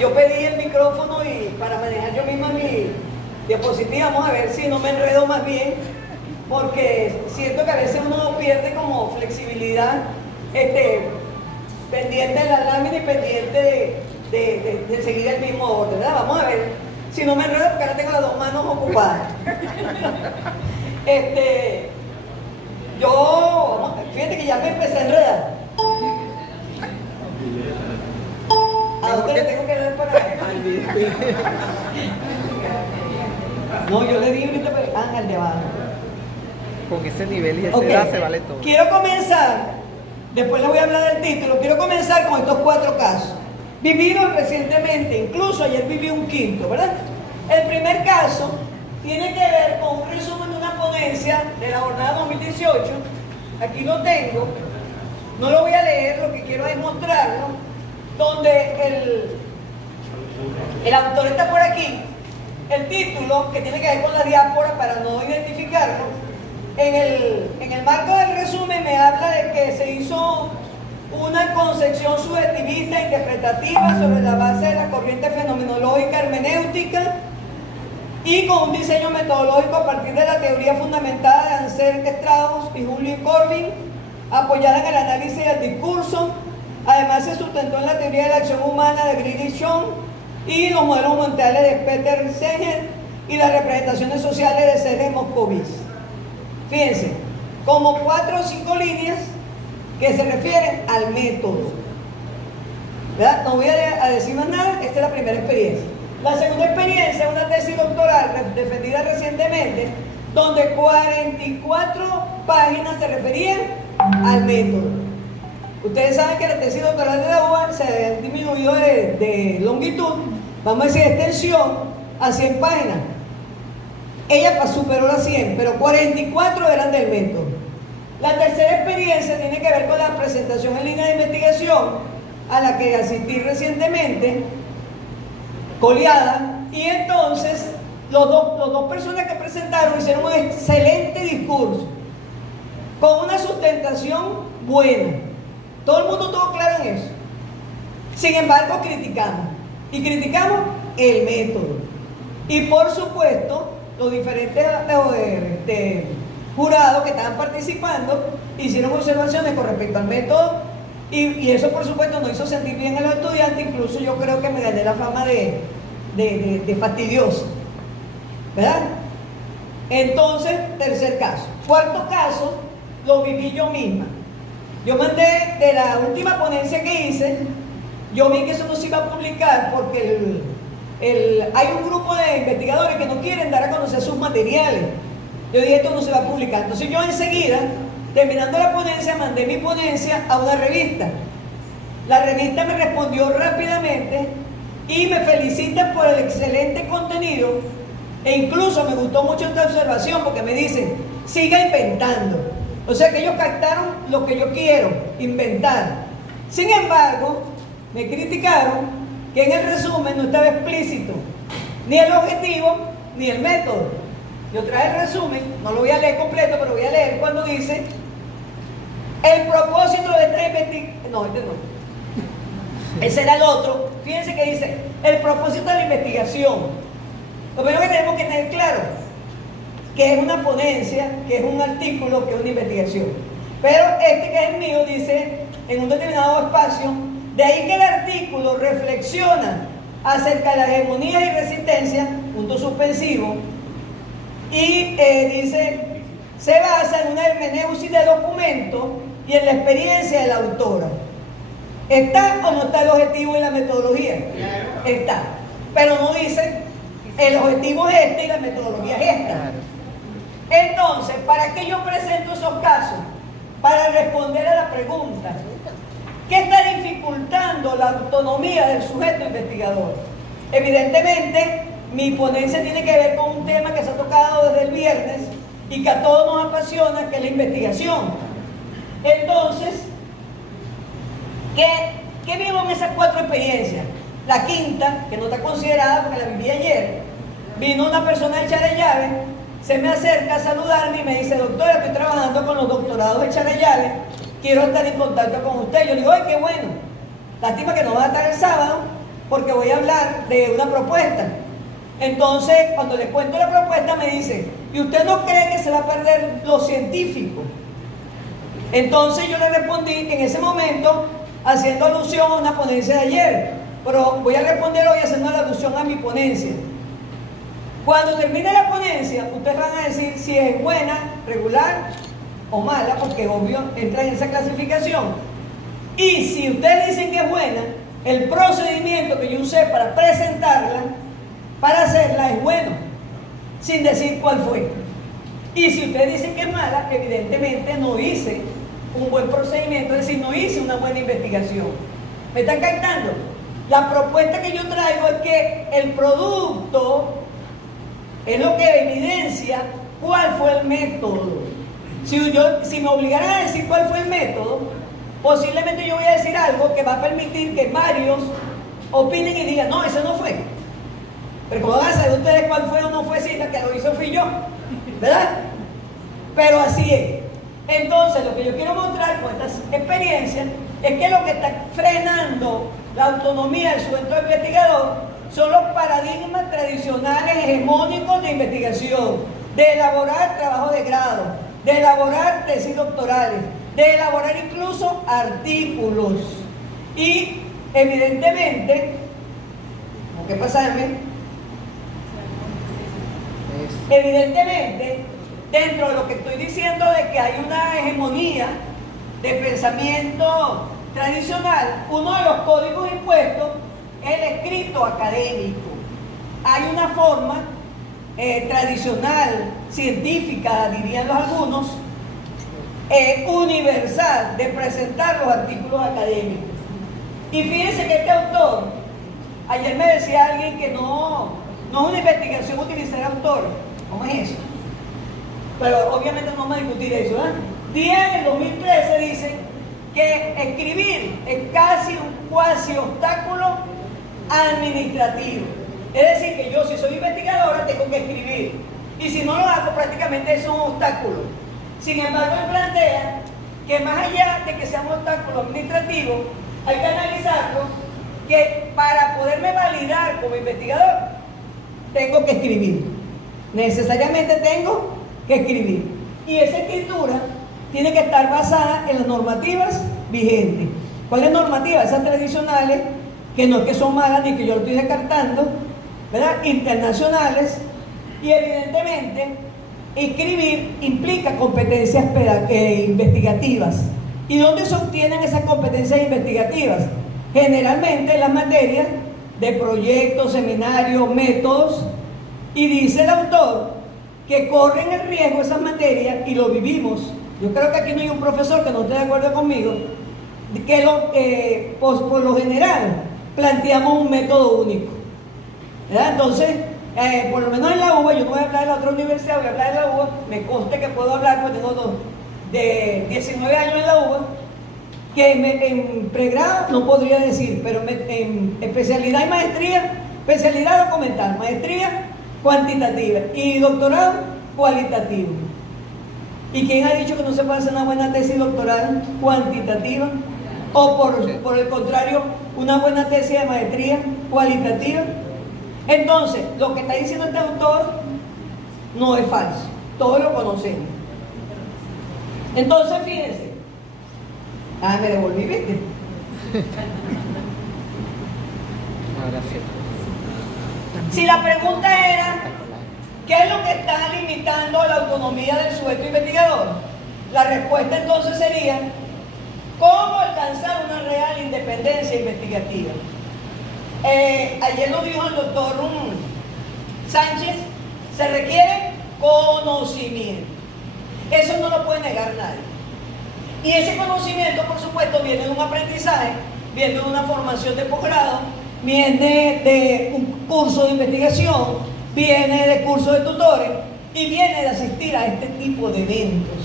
Yo pedí el micrófono y para manejar yo misma mi diapositiva, vamos a ver si no me enredo más bien, porque siento que a veces uno pierde como flexibilidad, pendiente de la lámina y pendiente de seguir el mismo orden, ¿verdad? Vamos a ver si no me enredo porque ahora tengo las dos manos ocupadas. Fíjate que ya me empecé a enredar. ¿A dónde le tengo que dar para acá? No, yo le di ahorita, al de abajo. Con ese nivel y esa edad se vale todo. Quiero comenzar, después les voy a hablar del título, quiero comenzar con estos 4 casos. Vividos recientemente, incluso ayer viví un quinto, ¿verdad? El primer caso tiene que ver con un resumen de una ponencia de la jornada 2018. Aquí lo tengo, no lo voy a leer, lo que quiero es mostrarlo, donde el autor está por aquí. El título, que tiene que ver con la diáspora para no identificarlo, en el marco del resumen me habla de que se hizo una concepción subjetivista interpretativa sobre la base de la corriente fenomenológica hermenéutica y con un diseño metodológico a partir de la teoría fundamentada de Ansel Strauss y Julian Corbin, apoyada en el análisis del discurso. Además se sustentó en la teoría de la acción humana de Grady Schoen y los modelos mentales de Peter Seger y las representaciones sociales de Sergei Moscovitz. Fíjense, como 4 o 5 líneas que se refieren al método, ¿verdad? No voy a decir más nada, esta es la primera experiencia. La segunda experiencia es una tesis doctoral defendida recientemente, donde 44 páginas se referían al método. Ustedes saben que la tesis doctoral de la UBA se ha disminuido de longitud, vamos a decir extensión, a 100 páginas. Ella superó las 100, pero 44 eran del método. La tercera experiencia tiene que ver con la presentación en línea de investigación a la que asistí recientemente, coleada, y entonces los dos personas que presentaron hicieron un excelente discurso, con una sustentación buena. Todo el mundo tuvo claro en eso. Sin embargo, criticamos. Y criticamos el método. Y por supuesto, los diferentes jurados que estaban participando hicieron observaciones con respecto al método. Y eso, por supuesto, no hizo sentir bien a los estudiantes. Incluso yo creo que me gané la fama de fastidioso. ¿Verdad? Entonces, tercer caso. Cuarto caso, lo viví yo misma. Yo mandé de la última ponencia que hice, yo vi que eso no se iba a publicar porque hay un grupo de investigadores que no quieren dar a conocer sus materiales. Yo dije, esto no se va a publicar. Entonces yo enseguida, terminando la ponencia, mandé mi ponencia a una revista. La revista me respondió rápidamente y me felicitan por el excelente contenido, e incluso me gustó mucho esta observación porque me dicen, siga inventando. O sea que ellos captaron lo que yo quiero, inventar. Sin embargo, me criticaron que en el resumen no estaba explícito ni el objetivo ni el método. Yo traje el resumen, no lo voy a leer completo, pero voy a leer cuando dice el propósito de esta investigación. No, este no. Ese era el otro. Fíjense que dice el propósito de la investigación. Lo primero que tenemos que tener claro, que es una ponencia, que es un artículo, que es una investigación. Pero este que es el mío dice en un determinado espacio, de ahí que el artículo reflexiona acerca de las hegemonías y resistencias, punto suspensivo, y dice, se basa en una hermeneusis de documento y en la experiencia de la autora. ¿Está o no está el objetivo y la metodología? Claro. Está. Pero no dice, el objetivo es este y la metodología es esta. Claro. Entonces, ¿para qué yo presento esos casos? Para responder a la pregunta, ¿qué está dificultando la autonomía del sujeto investigador? Evidentemente, mi ponencia tiene que ver con un tema que se ha tocado desde el viernes y que a todos nos apasiona, que es la investigación. Entonces, ¿qué vivo en esas 4 experiencias? La quinta, que no está considerada porque la viví ayer, vino una persona de Charellave, se me acerca a saludarme y me dice, doctora, estoy trabajando con los doctorados de Charellave, quiero estar en contacto con usted. Yo le digo, ¡ay, qué bueno! Lástima que no va a estar el sábado, porque voy a hablar de una propuesta. Entonces, cuando les cuento la propuesta, me dice, ¿y usted no cree que se va a perder lo científico? Entonces yo le respondí en ese momento, haciendo alusión a una ponencia de ayer, pero voy a responder hoy haciendo una alusión a mi ponencia. Cuando termine la ponencia, ustedes van a decir si es buena, regular o mala, porque obvio entra en esa clasificación. Y si ustedes dicen que es buena, el procedimiento que yo usé para presentarla, para hacerla, es bueno, sin decir cuál fue. Y si ustedes dicen que es mala, evidentemente no hice un buen procedimiento, es decir, no hice una buena investigación. ¿Me están captando? La propuesta que yo traigo es que el producto es lo que evidencia cuál fue el método. Si me obligaran a decir cuál fue el método, posiblemente yo voy a decir algo que va a permitir que varios opinen y digan, no, ese no fue. Pero como van a saber ustedes cuál fue o no fue, si la que lo hizo fui yo, ¿verdad? Pero así es. Entonces, lo que yo quiero mostrar con estas experiencias es que lo que está frenando la autonomía del sujeto investigador son los paradigmas tradicionales hegemónicos de investigación, de elaborar trabajo de grado, de elaborar tesis doctorales, de elaborar incluso artículos. Y evidentemente, ¿qué pasa, Hermes? Evidentemente, dentro de lo que estoy diciendo de que hay una hegemonía de pensamiento tradicional, uno de los códigos impuestos es el escrito académico. Hay una forma tradicional, científica, dirían los algunos, universal de presentar los artículos académicos. Y fíjense que este autor, ayer me decía alguien que no es una investigación utilizar autores. ¿Cómo es eso? Pero obviamente no vamos a discutir eso, ¿eh? Díaz en el 2013 dice que escribir es casi un cuasi obstáculo administrativo. Es decir, que yo, si soy investigadora, tengo que escribir. Y si no lo hago, prácticamente eso es un obstáculo. Sin embargo, él plantea que más allá de que sea un obstáculo administrativo, hay que analizarlo, que para poderme validar como investigador, tengo que escribir. Necesariamente tengo que escribir. Y esa escritura tiene que estar basada en las normativas vigentes. ¿Cuáles normativas? Esas tradicionales, que no es que son malas ni que yo lo estoy descartando, ¿verdad? Internacionales. Y evidentemente, escribir implica competencias investigativas. ¿Y dónde se obtienen esas competencias investigativas? Generalmente en las materias de proyectos, seminarios, métodos. Y dice el autor que corren el riesgo esas materias, y lo vivimos. Yo creo que aquí no hay un profesor que no esté de acuerdo conmigo, que por lo general planteamos un método único, ¿verdad? Entonces, por lo menos en la UBA, yo no voy a hablar de la otra universidad, voy a hablar de la UBA, me conste que puedo hablar porque tengo de 19 años en la UBA, que en pregrado no podría decir, pero en especialidad y maestría, especialidad documental, maestría cuantitativa y doctorado cualitativo. ¿Y quién ha dicho que no se puede hacer una buena tesis doctoral cuantitativa? O por el contrario, una buena tesis de maestría cualitativa. Entonces, lo que está diciendo este autor no es falso, todos lo conocemos. Entonces, fíjense. Me devolví, ¿viste? Ahora sí. Si la pregunta era, ¿qué es lo que está limitando la autonomía del sujeto investigador? La respuesta entonces sería, ¿cómo alcanzar una real independencia investigativa? Ayer lo dijo el doctor Sánchez, se requiere conocimiento. Eso no lo puede negar nadie. Y ese conocimiento, por supuesto, viene de un aprendizaje, viene de una formación de posgrado, viene de un curso de investigación, viene de curso de tutores y viene de asistir a este tipo de eventos.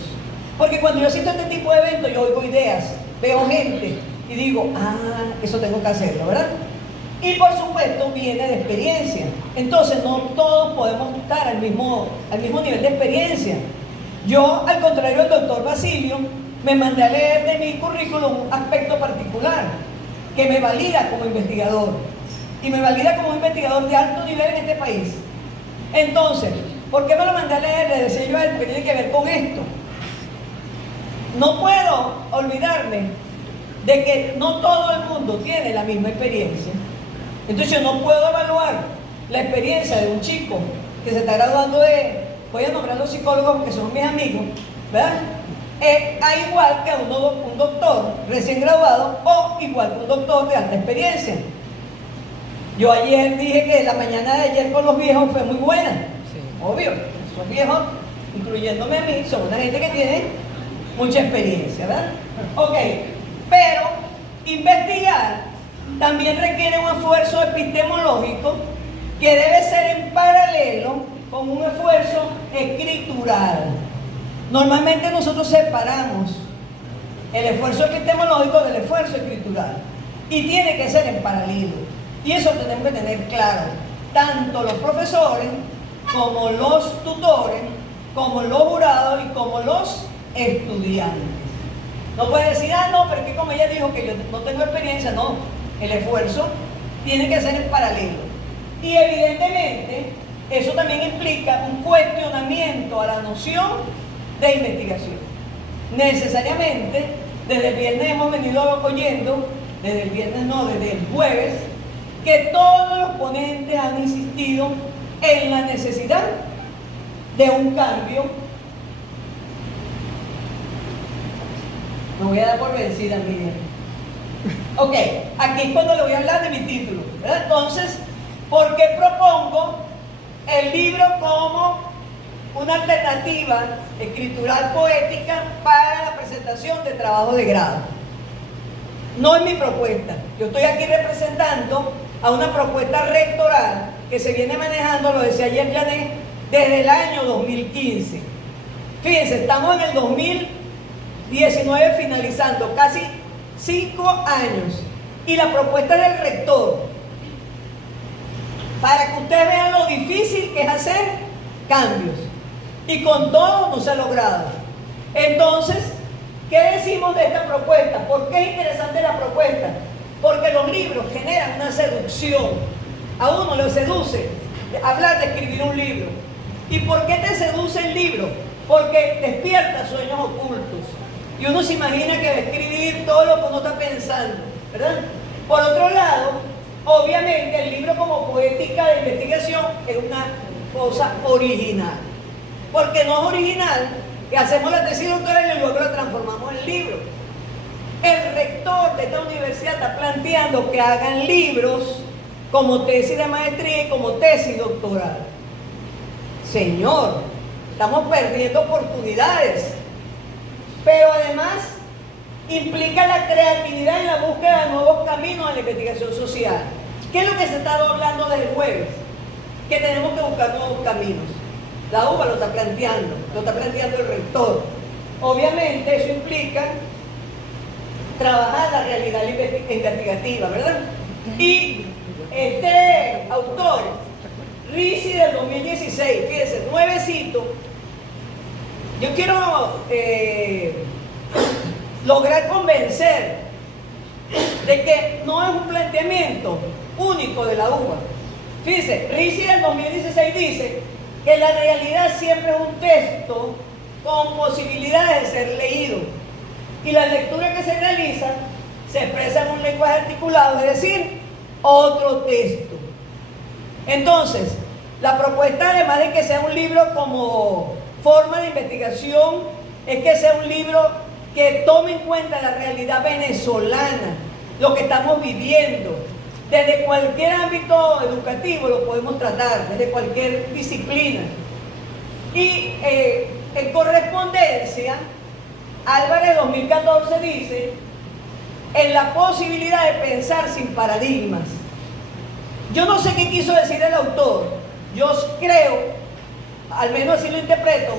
Porque cuando yo asisto a este tipo de eventos, yo oigo ideas, veo gente y digo, eso tengo que hacerlo, ¿verdad? Y por supuesto viene de experiencia. Entonces no todos podemos estar al mismo nivel de experiencia. Yo, al contrario del doctor Basilio, me mandé a leer de mi currículum un aspecto particular que me valida como investigador. y me valida como un investigador de alto nivel en este país. Entonces, ¿por qué me lo mandé a leer? Le decía yo a él, porque tiene que ver con esto. No puedo olvidarme de que no todo el mundo tiene la misma experiencia. Entonces yo no puedo evaluar la experiencia de un chico que se está graduando voy a nombrar a los psicólogos porque son mis amigos, ¿verdad? A igual que a un doctor recién graduado o igual que un doctor de alta experiencia. Yo ayer dije que la mañana de ayer con los viejos fue muy buena. Sí. Obvio, esos viejos, incluyéndome a mí, son una gente que tiene mucha experiencia, ¿verdad? Ok, pero investigar también requiere un esfuerzo epistemológico que debe ser en paralelo con un esfuerzo escritural. Normalmente nosotros separamos el esfuerzo epistemológico del esfuerzo escritural y tiene que ser en paralelo. Y eso tenemos que tener claro, tanto los profesores como los tutores, como los jurados y como los estudiantes. No puede decir, no, pero es que como ella dijo que yo no tengo experiencia, no. El esfuerzo tiene que ser en paralelo. Y evidentemente, eso también implica un cuestionamiento a la noción de investigación. Necesariamente, desde el viernes hemos venido oyendo, desde el jueves, que todos los ponentes han insistido en la necesidad de un cambio. Me voy a dar por vencida, Miriam. Ok, aquí es cuando le voy a hablar de mi título, ¿verdad? Entonces, ¿por qué propongo el libro como una alternativa escritural poética para la presentación de trabajo de grado? No es mi propuesta. Yo estoy aquí representando a una propuesta rectoral que se viene manejando, lo decía ayer Janet, desde el año 2015. Fíjense, estamos en el 2019 finalizando, casi 5 años. Y la propuesta del rector, para que ustedes vean lo difícil que es hacer cambios. Y con todo no se ha logrado. Entonces, ¿qué decimos de esta propuesta? ¿Por qué es interesante la propuesta? Porque los libros generan una seducción. A uno le seduce hablar de escribir un libro. ¿Y por qué te seduce el libro? Porque despierta sueños ocultos. Y uno se imagina que va a escribir todo lo que uno está pensando, ¿verdad? Por otro lado, obviamente el libro como poética de investigación es una cosa original. Porque no es original que hacemos la tesis doctoral y luego la transformamos en libro. El rector de esta universidad está planteando que hagan libros como tesis de maestría y como tesis doctoral. Señor, estamos perdiendo oportunidades. Pero además implica la creatividad en la búsqueda de nuevos caminos en la investigación social. ¿Qué es lo que se está hablando desde el jueves? Que tenemos que buscar nuevos caminos. La UBA lo está planteando el rector. Obviamente eso implica trabajar la realidad investigativa, ¿verdad? Y este autor, Ricci del 2016, fíjense, nuevecito. Yo quiero lograr convencer de que no es un planteamiento único de la UBA. Fíjense, Ricci del 2016 dice que la realidad siempre es un texto con posibilidades de ser leído. Y la lectura que se realiza se expresa en un lenguaje articulado, es decir, otro texto. Entonces, la propuesta, además de que sea un libro como forma de investigación, es que sea un libro que tome en cuenta la realidad venezolana, lo que estamos viviendo. Desde cualquier ámbito educativo lo podemos tratar, desde cualquier disciplina. Y en correspondencia, Álvarez 2014 dice, en la posibilidad de pensar sin paradigmas. Yo no sé qué quiso decir el autor. Yo creo, al menos así lo interpreto,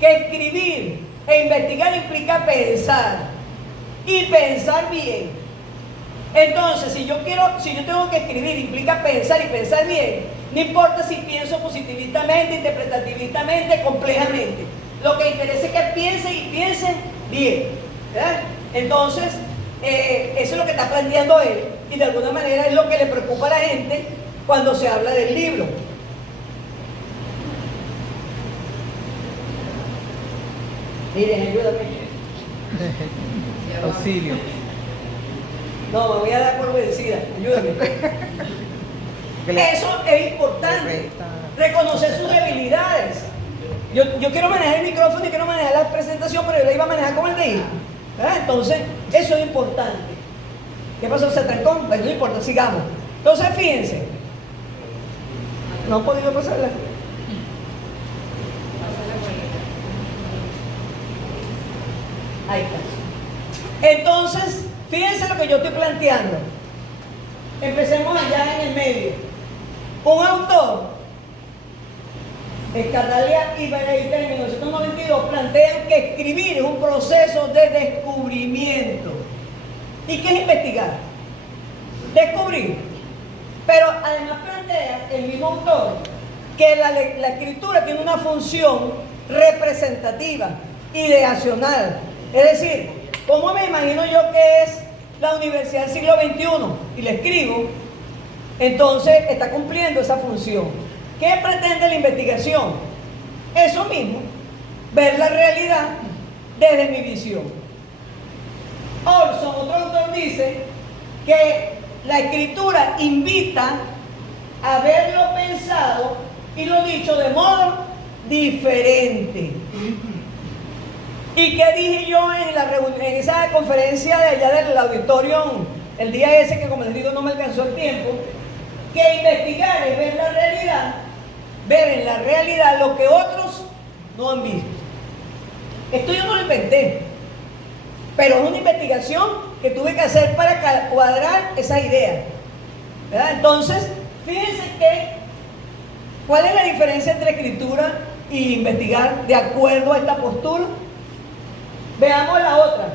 que escribir e investigar implica pensar y pensar bien. Entonces, si yo tengo que escribir implica pensar y pensar bien, no importa si pienso positivistamente, interpretativistamente, complejamente. Lo que interesa es que piensen y piensen bien, ¿verdad? Entonces, eso es lo que está planteando él. y de alguna manera es lo que le preocupa a la gente cuando se habla del libro. Miren, ayúdame. Auxilio. No, me voy a dar por vencida, ayúdame. Eso es importante, reconocer sus debilidades. Yo quiero manejar el micrófono y quiero manejar la presentación, pero yo la iba a manejar como el de hija. Entonces, eso es importante. ¿Qué pasó? ¿Se trancó? Pues no importa, sigamos. Entonces, fíjense. No han podido pasarla. Ahí está. Entonces, fíjense lo que yo estoy planteando. Empecemos allá en el medio. Un autor, Escardalia y Benedicta en 1992, plantean que escribir es un proceso de descubrimiento. ¿Y qué es investigar? Descubrir. Pero además plantea el mismo autor que la escritura tiene una función representativa, ideacional. Es decir, ¿cómo me imagino yo que es la universidad del siglo XXI? Y le escribo, entonces está cumpliendo esa función. ¿Qué pretende la investigación? Eso mismo, ver la realidad desde mi visión. Olson, otro autor, dice que la escritura invita a ver lo pensado y lo dicho de modo diferente. ¿Y qué dije yo en esa conferencia de allá del auditorio, el día ese que, como les digo, no me alcanzó el tiempo? Que investigar es ver la realidad, ver en la realidad lo que otros no han visto. Esto yo no lo inventé, pero es una investigación que tuve que hacer para cuadrar esas ideas, ¿verdad? Entonces, fíjense ¿cuál es la diferencia entre escritura e investigar de acuerdo a esta postura? Veamos la otra.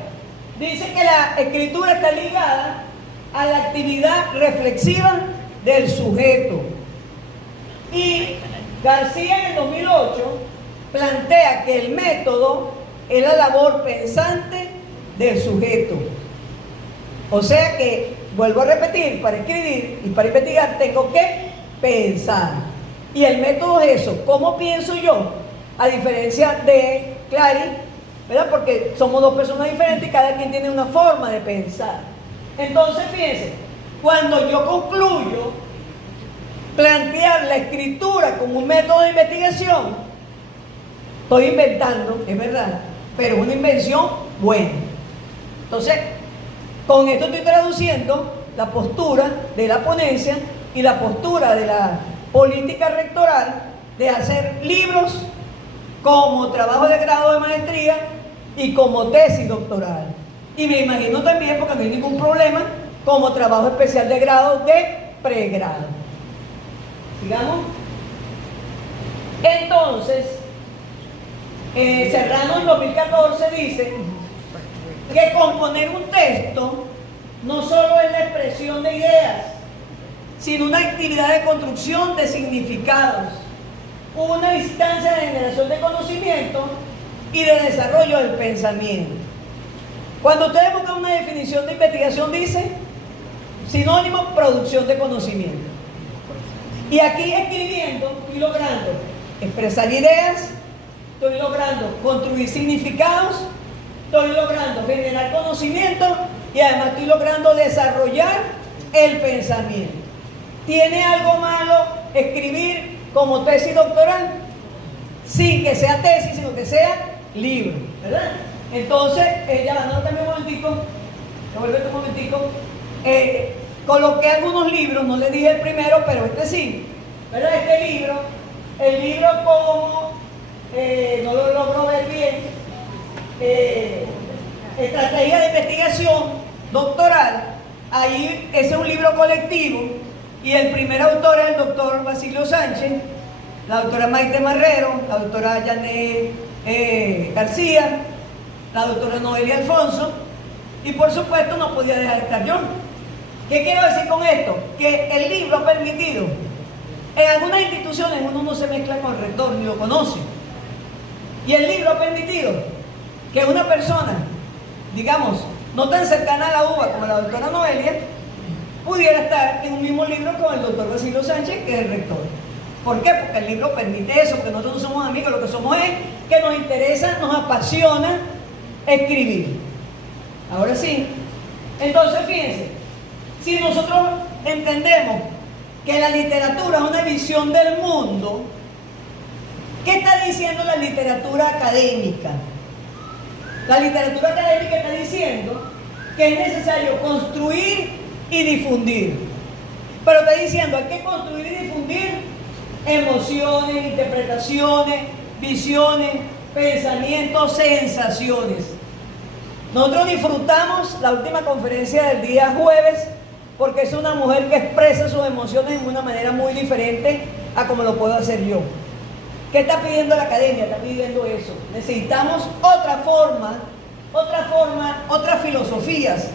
Dice que la escritura está ligada a la actividad reflexiva del sujeto. Y García en el 2008 plantea que el método es la labor pensante del sujeto. O sea que, vuelvo a repetir, para escribir y para investigar tengo que pensar. Y el método es eso, ¿cómo pienso yo? A diferencia de Clary, ¿verdad? Porque somos dos personas diferentes y cada quien tiene una forma de pensar. Entonces, fíjense, cuando yo concluyo plantear la escritura como un método de investigación, estoy inventando, es verdad, pero es una invención buena. Entonces, con esto estoy traduciendo la postura de la ponencia y la postura de la política rectoral de hacer libros como trabajo de grado de maestría y como tesis doctoral. Y me imagino también, porque no hay ningún problema, como trabajo especial de grado de pregrado. Sigamos. Entonces, Serrano en 2014 dice que componer un texto no solo es la expresión de ideas, sino una actividad de construcción de significados, una instancia de generación de conocimiento y de desarrollo del pensamiento. Cuando ustedes buscan una definición de investigación, dice sinónimo, producción de conocimiento. Y aquí escribiendo estoy logrando expresar ideas, estoy logrando construir significados, estoy logrando generar conocimiento y además estoy logrando desarrollar el pensamiento. ¿Tiene algo malo escribir como tesis doctoral? Sin que sea tesis, sino que sea libro, ¿verdad? Entonces, ya van también un momentico, un momentico. Coloqué algunos libros, no les dije el primero, pero este sí, ¿verdad? Este libro, el libro como, no lo logro ver bien, estrategia de investigación doctoral. Ahí ese es un libro colectivo y el primer autor es el doctor Basilio Sánchez, la doctora Maite Marrero, la doctora Janet García, la doctora Noelia Alfonso y por supuesto no podía dejar de estar yo. ¿Qué quiero decir con esto? Que el libro ha permitido, en algunas instituciones uno no se mezcla con el rector ni lo conoce, y el libro ha permitido que una persona, digamos, no tan cercana a la UBA como la doctora Noelia, pudiera estar en un mismo libro con el doctor Basilio Sánchez, que es el rector. ¿Por qué? Porque el libro permite eso, porque nosotros no somos amigos, lo que somos es que nos interesa, nos apasiona escribir. Ahora sí, entonces fíjense, si nosotros entendemos que la literatura es una visión del mundo, ¿qué está diciendo la literatura académica? La literatura académica está diciendo que es necesario construir y difundir. Pero está diciendo, hay que construir y difundir emociones, interpretaciones, visiones, pensamientos, sensaciones. Nosotros disfrutamos la última conferencia del día jueves porque es una mujer que expresa sus emociones de una manera muy diferente a como lo puedo hacer yo. ¿Qué está pidiendo la academia? Está pidiendo eso. Necesitamos otra forma, otras filosofías.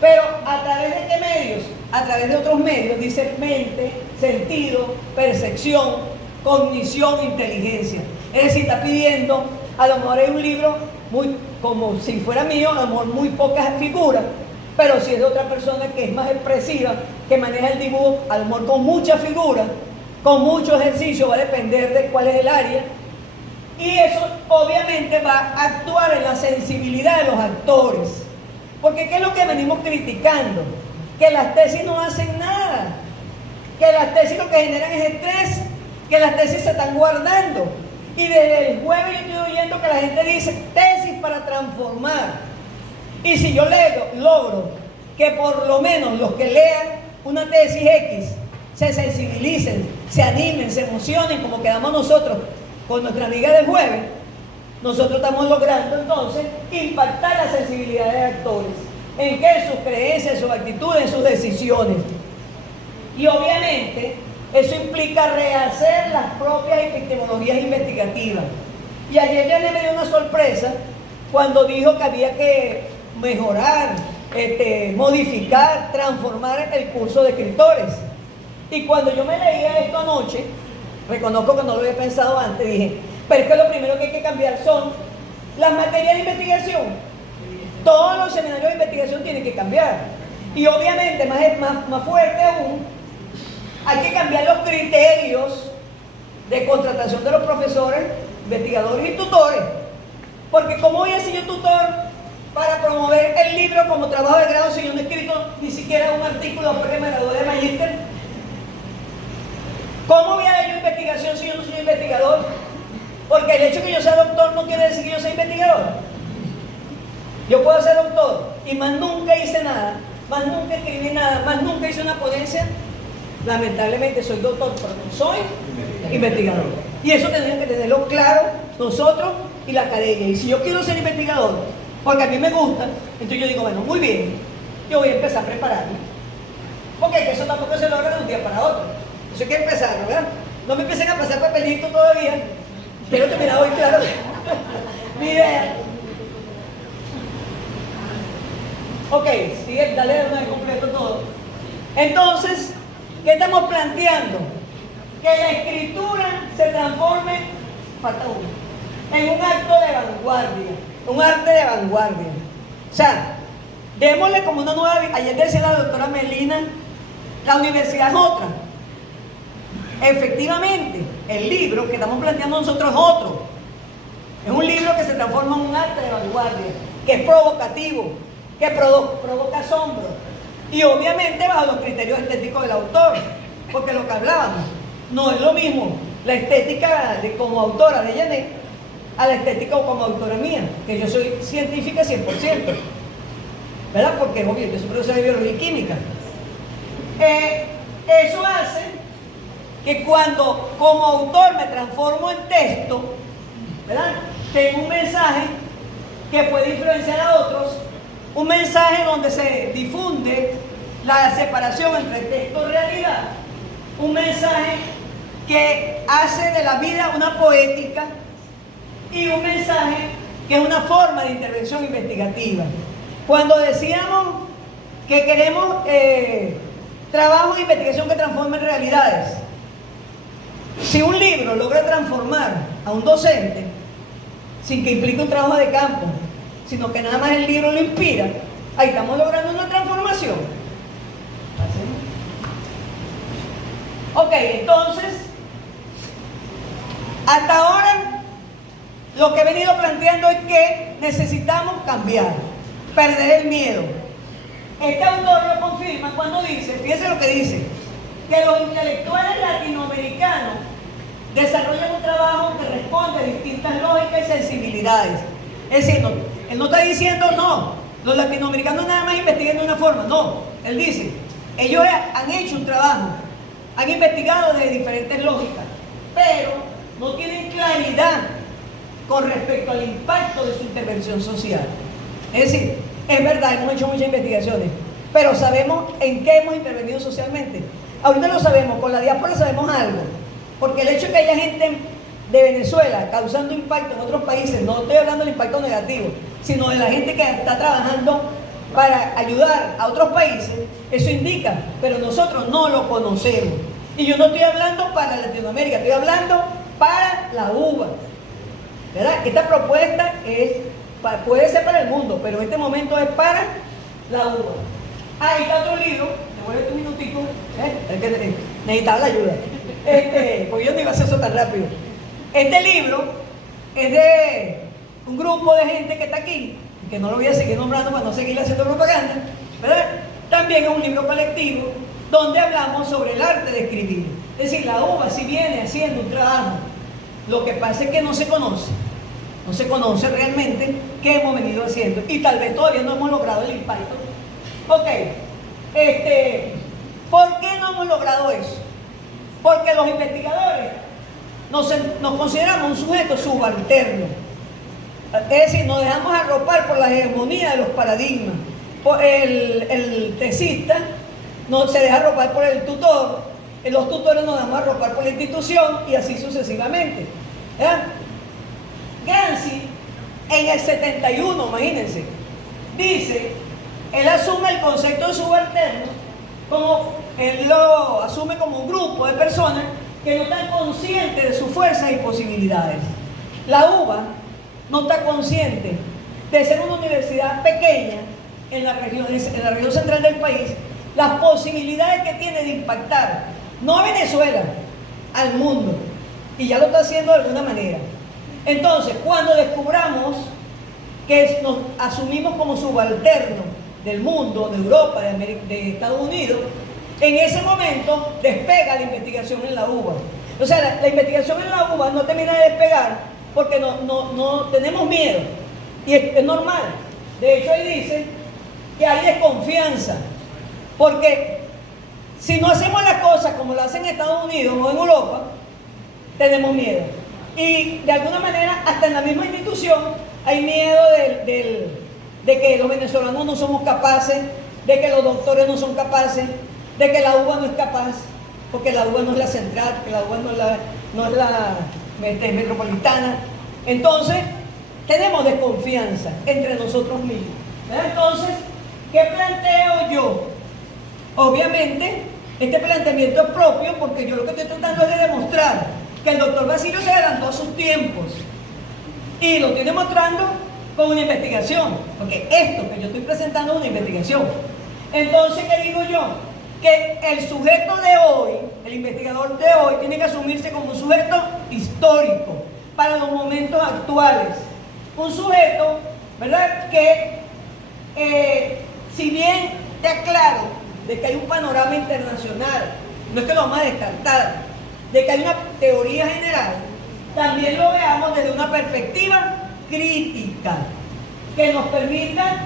Pero ¿a través de qué medios? A través de otros medios, dice mente, sentido, percepción, cognición, inteligencia. Es decir, está pidiendo, a lo mejor hay un libro, muy, como si fuera mío, a lo mejor muy pocas figuras, pero si es de otra persona que es más expresiva, que maneja el dibujo, a lo mejor con muchas figuras, con mucho ejercicio, va a depender de cuál es el área, y eso obviamente va a actuar en la sensibilidad de los actores. Porque ¿qué es lo que venimos criticando? Que las tesis no hacen nada, que las tesis lo que generan es estrés, que las tesis se están guardando. Y desde el jueves yo estoy oyendo que la gente dice tesis para transformar. Y si yo logro que por lo menos los que lean una tesis X se sensibilicen, se animen, se emocionen como quedamos nosotros con nuestra amiga del jueves, nosotros estamos logrando entonces impactar la sensibilidad de actores. ¿En qué? En sus creencias, en sus actitudes, en sus decisiones. Y obviamente eso implica rehacer las propias epistemologías investigativas. Y ayer ya me dio una sorpresa cuando dijo que había que mejorar, modificar, transformar el curso de escritores. Y cuando yo me leía esto anoche, reconozco que no lo había pensado antes, dije, pero es que lo primero que hay que cambiar son las materias de investigación. Todos los seminarios de investigación tienen que cambiar. Y obviamente, más fuerte aún, hay que cambiar los criterios de contratación de los profesores, investigadores y tutores. Porque ¿cómo voy a ser yo tutor para promover el libro como trabajo de grado si yo no he escrito ni siquiera un artículo porque me gradué de magíster? ¿Cómo voy a dar yo investigación si yo no soy investigador? Porque el hecho de que yo sea doctor no quiere decir que yo sea investigador. Yo puedo ser doctor y más nunca hice nada, más nunca escribí nada, más nunca hice una ponencia. Lamentablemente soy doctor, pero no soy investigador. Y eso tendrían que tenerlo claro nosotros y la academia. Y si yo quiero ser investigador, porque a mí me gusta, entonces yo digo, bueno, muy bien, yo voy a empezar a prepararme. Porque eso tampoco se logra de un día para otro. Eso hay que empezar, ¿verdad? No me empiecen a pasar papelito todavía. Quiero terminar hoy, claro. Mi idea. Ok, sigue, dale de una vez completo todo. Entonces, ¿qué estamos planteando? Que la escritura se transforme, falta uno, en un acto de vanguardia, un arte de vanguardia. O sea, démosle como una nueva. Ayer decía la doctora Melina, la universidad es otra. Efectivamente, el libro que estamos planteando nosotros es otro. Es un libro que se transforma en un arte de vanguardia, que es provocativo, que provoca asombro. Y obviamente bajo los criterios estéticos del autor, porque lo que hablábamos, no es lo mismo la estética como autora de Janet a la estética como autora mía, que yo soy científica 100%, ¿verdad? Porque es obvio, yo soy profesora de biología y química. Eso hace que cuando como autor me transformo en texto, ¿verdad? Tengo un mensaje que puede influenciar a otros, un mensaje donde se difunde la separación entre texto y realidad, un mensaje que hace de la vida una poética y un mensaje que es una forma de intervención investigativa. Cuando decíamos que queremos trabajo de investigación que transforme realidades, si un libro logra transformar a un docente sin que implique un trabajo de campo, sino que nada más el libro lo inspira, ahí estamos logrando una transformación. Ok, entonces, hasta ahora lo que he venido planteando es que necesitamos cambiar, perder el miedo. Este autor lo confirma cuando dice, fíjense lo que dice, que los intelectuales latinoamericanos desarrollan un trabajo que responde a distintas lógicas y sensibilidades. Es decir, él no está diciendo, no, los latinoamericanos nada más investigan de una forma, no. Él dice, ellos han hecho un trabajo, han investigado de diferentes lógicas, pero no tienen claridad con respecto al impacto de su intervención social. Es decir, es verdad, hemos hecho muchas investigaciones, pero sabemos en qué hemos intervenido socialmente. Ahorita lo sabemos, con la diáspora sabemos algo, porque el hecho de que haya gente de Venezuela causando impacto en otros países, no estoy hablando del impacto negativo, sino de la gente que está trabajando para ayudar a otros países, eso indica, pero nosotros no lo conocemos. Y yo no estoy hablando para Latinoamérica, estoy hablando para la UBA, ¿verdad? Esta propuesta puede ser para el mundo, pero en este momento es para la UBA. Ahí está otro libro, te voy a dar un minutico, es que necesitaba la ayuda, porque yo no iba a hacer eso tan rápido. Este libro es de un grupo de gente que está aquí, que no lo voy a seguir nombrando para no seguir haciendo propaganda, ¿verdad? También es un libro colectivo donde hablamos sobre el arte de escribir. Es decir, la UBA sí viene haciendo un trabajo, lo que pasa es que no se conoce realmente qué hemos venido haciendo y tal vez todavía no hemos logrado el impacto. Ok, ¿por qué no hemos logrado eso? Porque los investigadores nos consideramos un sujeto subalterno. Es decir, nos dejamos arropar por la hegemonía de los paradigmas. El tesista no se deja arropar por el tutor, los tutores nos dejamos arropar por la institución y así sucesivamente. ¿Verdad? Gramsci, en el 71, imagínense, dice, él asume el concepto de subalterno como, él lo asume como un grupo de personas que no están conscientes de sus fuerzas y posibilidades. La UBA no está consciente de ser una universidad pequeña en la región central del país, las posibilidades que tiene de impactar, no a Venezuela, al mundo, y ya lo está haciendo de alguna manera. Entonces, cuando descubramos que nos asumimos como subalternos del mundo, de Europa, de Estados Unidos, en ese momento despega la investigación en la UBA. O sea, la investigación en la UBA no termina de despegar porque no tenemos miedo. Y es normal. De hecho, ahí dice que hay desconfianza. Porque si no hacemos las cosas como lo hacen en Estados Unidos o en Europa, tenemos miedo. Y de alguna manera, hasta en la misma institución, hay miedo de que los venezolanos no somos capaces, de que los doctores no son capaces, de que la UBA no es capaz, porque la UBA no es la central, que la UBA no es la metropolitana. Entonces, tenemos desconfianza entre nosotros mismos. ¿Verdad? Entonces, ¿qué planteo yo? Obviamente, este planteamiento es propio porque yo lo que estoy tratando es de demostrar que el doctor Basilio se adelantó a sus tiempos y lo estoy demostrando con una investigación, porque esto que yo estoy presentando es una investigación. Entonces, ¿qué digo yo? Que el sujeto de hoy, el investigador de hoy, tiene que asumirse como un sujeto histórico para los momentos actuales. Un sujeto, ¿verdad? Que si bien está claro de que hay un panorama internacional, no es que lo vamos a descartar, de que hay una teoría general, también lo veamos desde una perspectiva crítica, que nos permita,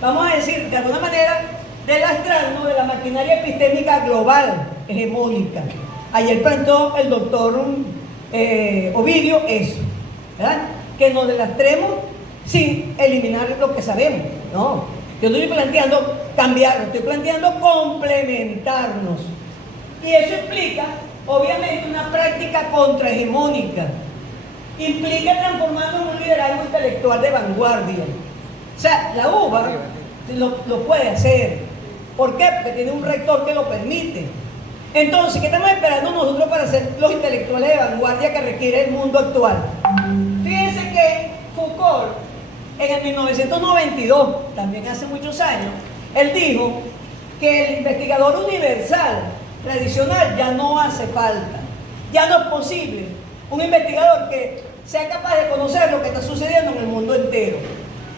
vamos a decir, de alguna manera, delastrarnos de la maquinaria epistémica global, hegemónica. Ayer planteó el doctor Ovidio eso, ¿verdad? Que nos delastremos sin eliminar lo que sabemos. No, yo no estoy planteando cambiarlo, estoy planteando complementarnos. Y eso implica, obviamente, una práctica contrahegemónica. Implica transformarnos en un liderazgo intelectual de vanguardia. O sea, la UBA lo puede hacer. ¿Por qué? Porque tiene un rector que lo permite. Entonces, ¿qué estamos esperando nosotros para ser los intelectuales de vanguardia que requiere el mundo actual? Fíjense que Foucault, en el 1992, también hace muchos años, él dijo que el investigador universal tradicional ya no hace falta. Ya no es posible un investigador que sea capaz de conocer lo que está sucediendo en el mundo entero.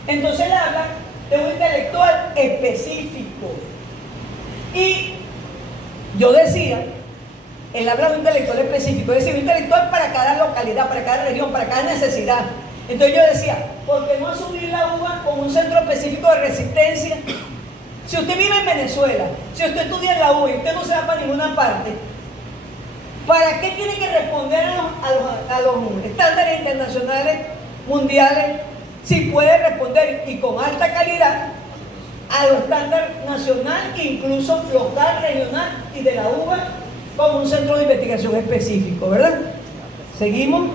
Entonces él habla de un intelectual específico. Y yo decía, él habla de un intelectual específico, es decir, un intelectual para cada localidad, para cada región, para cada necesidad. Entonces yo decía, ¿por qué no asumir la UBA como un centro específico de resistencia? Si usted vive en Venezuela, si usted estudia en la UBA y usted no se va para ninguna parte, ¿para qué tiene que responder a los estándares internacionales, mundiales, si puede responder y con alta calidad a los estándares nacional, incluso local, regional y de la UBA como un centro de investigación específico, ¿verdad? ¿Seguimos?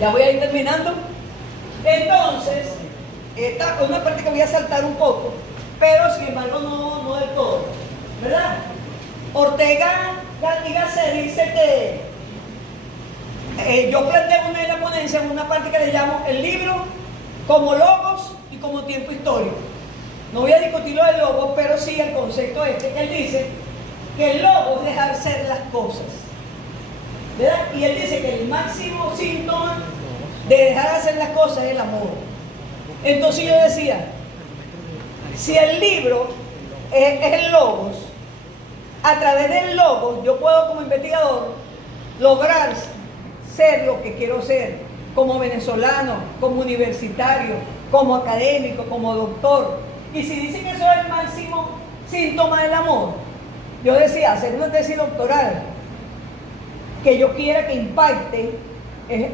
Ya voy a ir terminando. Entonces, esta es una parte que voy a saltar un poco, pero sin embargo no del todo, ¿verdad? Ortega y Gasset dice que yo planteo en la ponencia en una parte que le llamo el libro como logos y como tiempo histórico. No voy a discutir lo del logos, pero sí el concepto que él dice que el logos es dejar ser las cosas, ¿verdad? Y él dice que el máximo síntoma de dejar hacer las cosas es el amor. Entonces yo decía, si el libro es el logos, a través del logos yo puedo como investigador lograr ser lo que quiero ser, como venezolano, como universitario, como académico, como doctor. Y si dicen que eso es el máximo síntoma del amor, yo decía, hacer una tesis doctoral que yo quiera que impacte es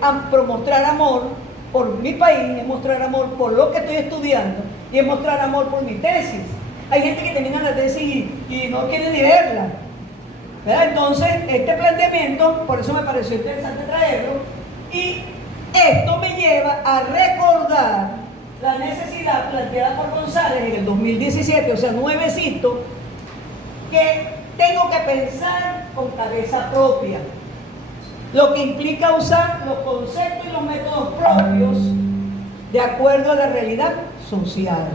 mostrar amor por mi país, es mostrar amor por lo que estoy estudiando y es mostrar amor por mi tesis. Hay gente que termina la tesis y no quiere ni verla, ¿verdad? Entonces, este planteamiento, por eso me pareció interesante traerlo, y esto me lleva a recordar la necesidad planteada por González en el 2017, o sea, nuevecito, que tengo que pensar con cabeza propia, lo que implica usar los conceptos y los métodos propios de acuerdo a la realidad social.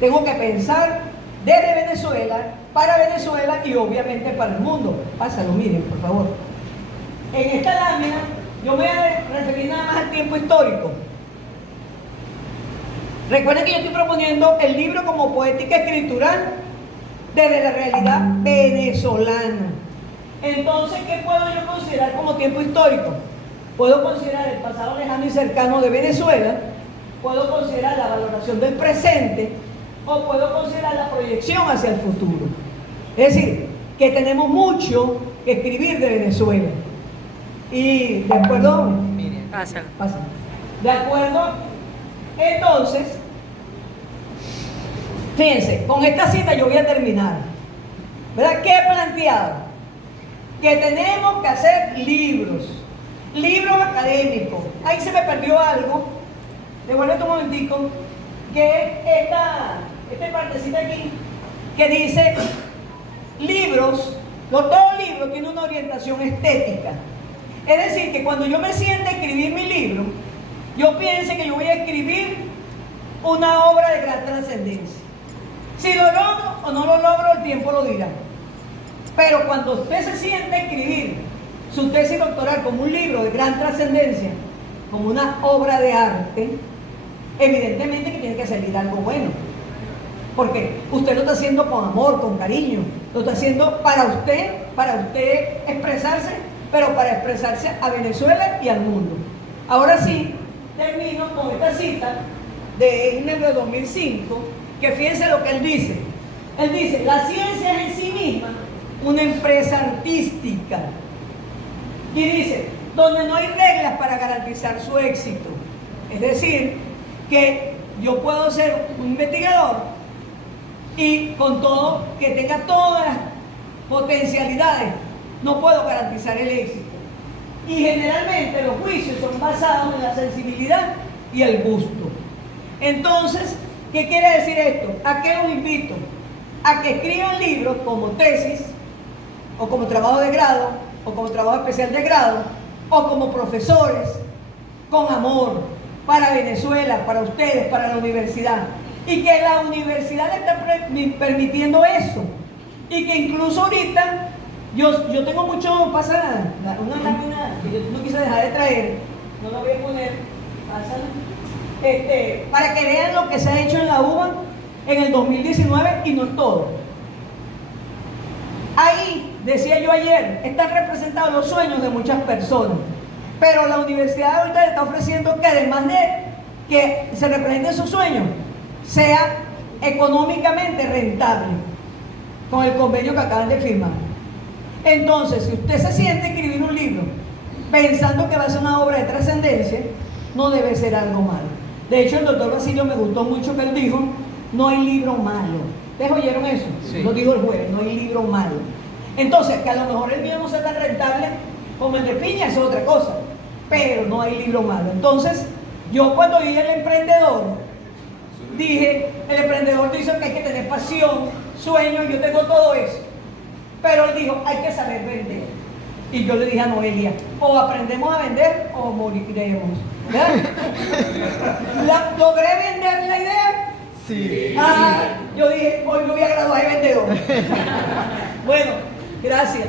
Tengo que pensar desde Venezuela, para Venezuela y obviamente para el mundo. Pásalo, miren, por favor. En esta lámina yo me voy a referir nada más al tiempo histórico. Recuerden que yo estoy proponiendo el libro como poética escritural desde la realidad venezolana. Entonces, ¿qué puedo yo considerar como tiempo histórico? Puedo considerar el pasado lejano y cercano de Venezuela, puedo considerar la valoración del presente, o puedo considerar la proyección hacia el futuro. Es decir, que tenemos mucho que escribir de Venezuela. Y de acuerdo... Miren, pasa. De acuerdo, entonces, fíjense, con esta cita yo voy a terminar. ¿Verdad? ¿Qué he planteado? Que tenemos que hacer libros académicos. Ahí se me perdió algo. Devuélvete un momentico. Que esta partecita aquí, que dice libros, todo libro tiene una orientación estética. Es decir, que cuando yo me siente a escribir mi libro, yo piense que yo voy a escribir una obra de gran trascendencia. Si lo logro o no lo logro, el tiempo lo dirá. Pero cuando usted se siente a escribir su tesis doctoral como un libro de gran trascendencia, como una obra de arte, evidentemente que tiene que salir algo bueno. Porque usted lo está haciendo con amor, con cariño. Lo está haciendo para usted expresarse, pero para expresarse a Venezuela y al mundo. Ahora sí, termino con esta cita de Egner de 2005, que fíjense lo que él dice. Él dice, la ciencia es en sí misma una empresa artística. Y dice, donde no hay reglas para garantizar su éxito. Es decir, que yo puedo ser un investigador y con todo, que tenga todas las potencialidades, no puedo garantizar el éxito. Y generalmente los juicios son basados en la sensibilidad y el gusto. Entonces, ¿qué quiere decir esto? ¿A qué os invito? A que escriban libros como tesis, o como trabajo de grado, o como trabajo especial de grado, o como profesores, con amor, para Venezuela, para ustedes, para la universidad. Y que la universidad le está permitiendo eso. Y que incluso ahorita, yo tengo mucho, pasa una lámina que yo no quise dejar de traer, no la voy a poner, pásala, para que vean lo que se ha hecho en la UBA en el 2019 y no es todo. Ahí, decía yo ayer, están representados los sueños de muchas personas, pero la universidad ahorita le está ofreciendo que además de que se representen sus sueños, sea económicamente rentable con el convenio que acaban de firmar. Entonces, si usted se siente escribir un libro pensando que va a ser una obra de trascendencia, no debe ser algo malo. De hecho, el doctor Basilio me gustó mucho que él dijo, no hay libro malo. ¿Ustedes oyeron eso? Sí. Lo dijo el jueves, no hay libro malo. Entonces, que a lo mejor el mío no sea tan rentable como el de Piña es otra cosa, pero no hay libro malo. Entonces, yo cuando vi el emprendedor, dije, el emprendedor dice que hay que tener pasión, sueño, yo tengo todo eso. Pero él dijo, hay que saber vender. Y yo le dije a Noelia, o aprendemos a vender o moriremos. ¿Logré vender la idea? Sí. Ah, yo dije, hoy me voy a graduar de vendedor. Bueno, gracias.